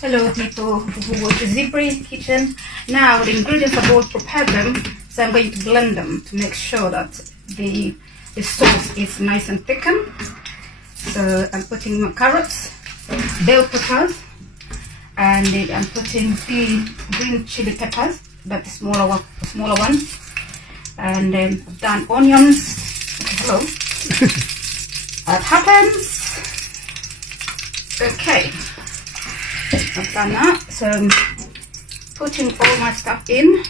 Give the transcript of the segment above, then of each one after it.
Hello people who watch Zipri Kitchen. Now the ingredients are both prepared them, so I'm going to blend them to make sure that the sauce is nice and thickened. So I'm putting my carrots, bell peppers, and I'm putting the green chili peppers, but the smaller one, and then I've done onions. Hello. That happens. Okay. I've done that, so I'm putting all my stuff in.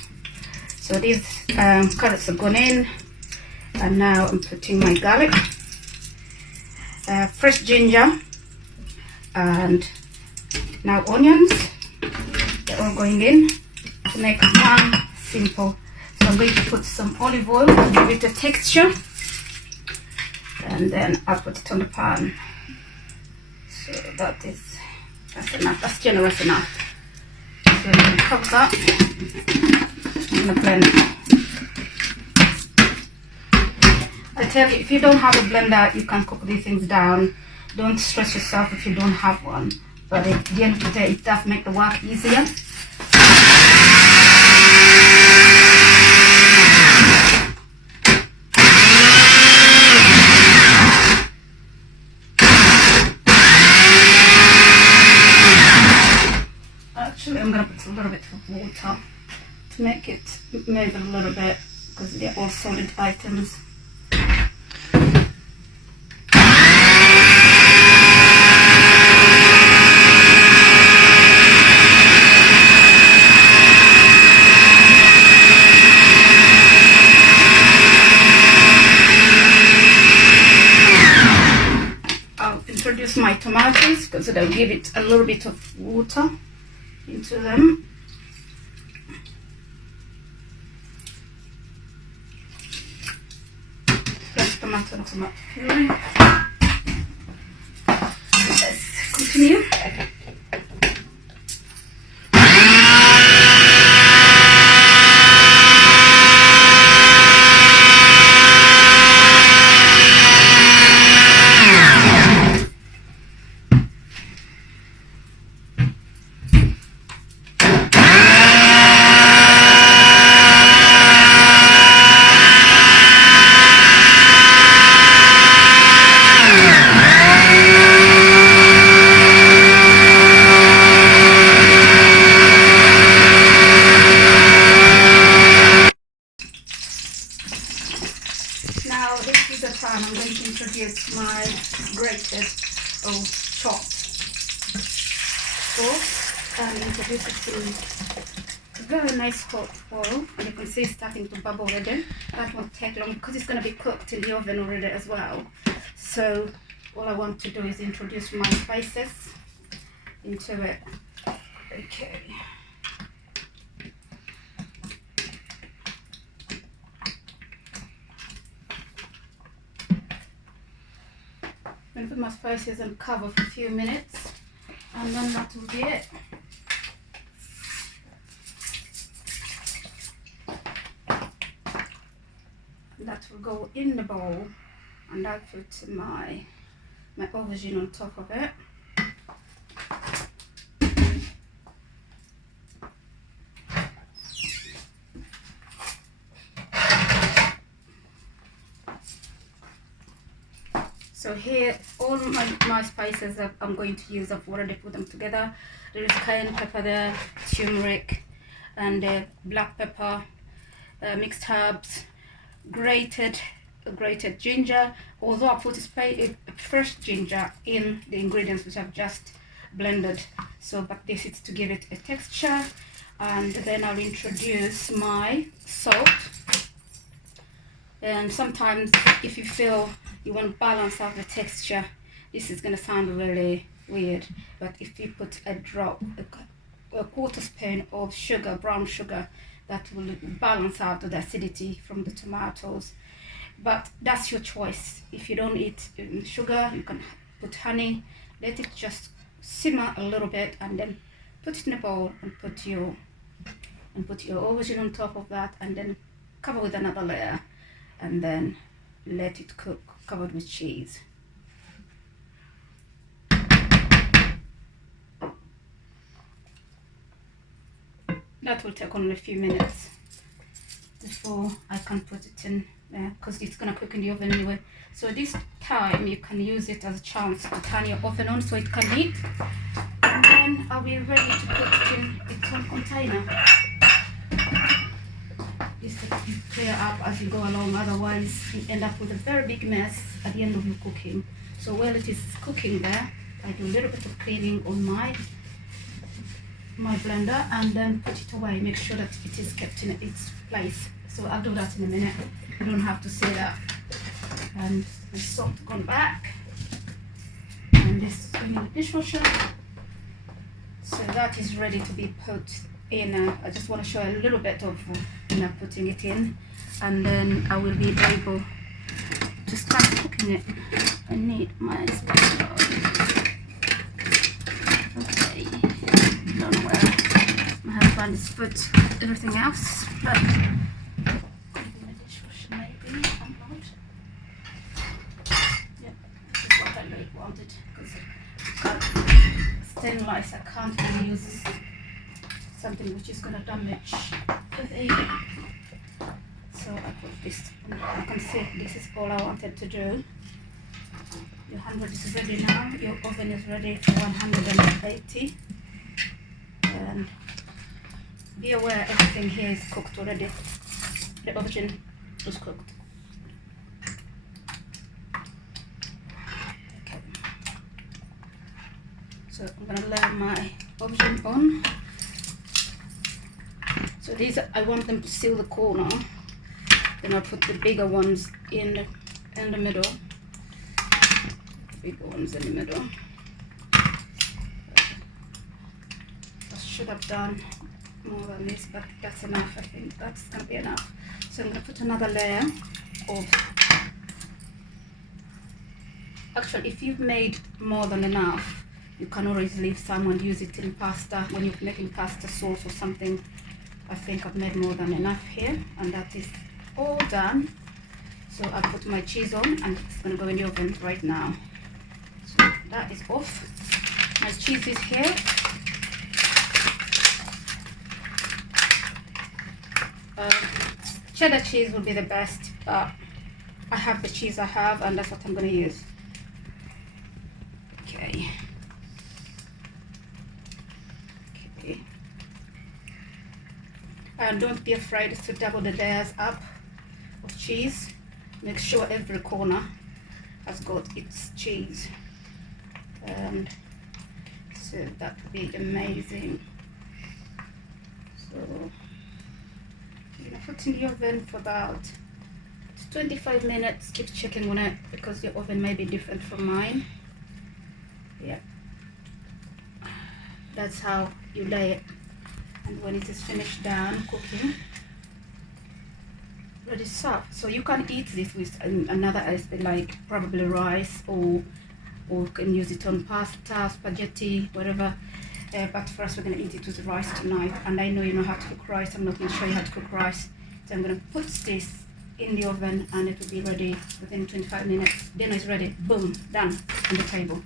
So these carrots have gone in, and now I'm putting my garlic, fresh ginger, and now onions. They're all going in to make one simple. So I'm going to put some olive oil to give it a texture, and then I'll put it on the pan. So that's enough. That's generous enough. So I'm going to cover that. I'm going to blend. I tell you, if you don't have a blender, you can cook these things down. Don't stress yourself if you don't have one. But at the end of the day, it does make the work easier. I'm going to put a little bit of water to make it move a little bit, because they're all solid items. I'll introduce my tomatoes, because I'll give it a little bit of water into them. Fresh tomato puree. Let's continue. Now this is the time I'm going to introduce my grated or chopped sauce, and introduce it to a very nice hot oil. And you can see it's starting to bubble already. That won't take long because it's going to be cooked in the oven already as well. So all I want to do is introduce my spices into it. Okay. I'm going to put my spices and cover for a few minutes, and then that will be it. That will go in the bowl, and I'll put my aubergine on top of it. So here, all my spices I'm going to use, I've already put them together. There is cayenne pepper there, turmeric, and black pepper, mixed herbs, grated ginger. Although I put fresh ginger in the ingredients which I've just blended. So, but this is to give it a texture. And then I'll introduce my salt. And sometimes if you feel you want to balance out the texture, this is going to sound really weird, but if you put a quarter spoon of sugar, brown sugar, that will balance out the acidity from the tomatoes. But that's your choice. If you don't eat sugar, you can put honey, let it just simmer a little bit, and then put it in a bowl and put your aubergine on top of that, and then cover with another layer, and then let it cook, covered with cheese. that will take only a few minutes before I can put it in there, because it's gonna cook in the oven anyway. So this time you can use it as a chance to turn your oven on so it can heat, and then I'll be ready to put it in its own container. This you clear up as you go along, otherwise you end up with a very big mess at the end of your cooking. So while it is cooking there, I do a little bit of cleaning on my blender and then put it away. Make sure that it is kept in its place. So I'll do that in a minute. You don't have to see that. And the salt gone back, and this is going in the dishwasher. So that is ready to be put in. I just want to show a little bit of putting it in, and then I will be able to start cooking it. I need my spatula. Okay, don't know where my husband has put everything else, but in the dishwasher maybe. I'm not. Yep, this is what I really wanted, because stainless, I can't really use something which is going to damage the. So I put this, and you can see this is all I wanted to do. Your 100 is ready now. Your oven is ready for 180. And be aware everything here is cooked already. The oven is cooked. Okay. So I'm gonna lay my oven on. So these, I want them to seal the corner. Then I'll put the bigger ones in the middle. Bigger ones in the middle. I should have done more than this, but that's enough. I think that's gonna be enough. So I'm gonna put another layer of. Actually, if you've made more than enough, you can always leave some and use it in pasta when you're making pasta sauce or something. I think I've made more than enough here, and that is all done. So I put my cheese on, and it's going to go in the oven right now. So that is off. My cheese is here. Cheddar cheese will be the best, but I have the cheese I have, and that's what I'm going to use. Okay. Okay. And don't be afraid to double the layers up of cheese. Make sure every corner has got its cheese, and so that would be amazing. So I'm gonna put in the oven for about 25 minutes. Keep checking on it because the oven may be different from mine. Yeah, that's how you lay it. And when it is finished done cooking, ready to serve. So you can eat this with another, like probably rice, or can use it on pasta, spaghetti, whatever. But for us, we're going to eat it with rice tonight. And I know you know how to cook rice. I'm not going to show you how to cook rice. So I'm going to put this in the oven, and it will be ready within 25 minutes. Dinner is ready. Boom, done on the table.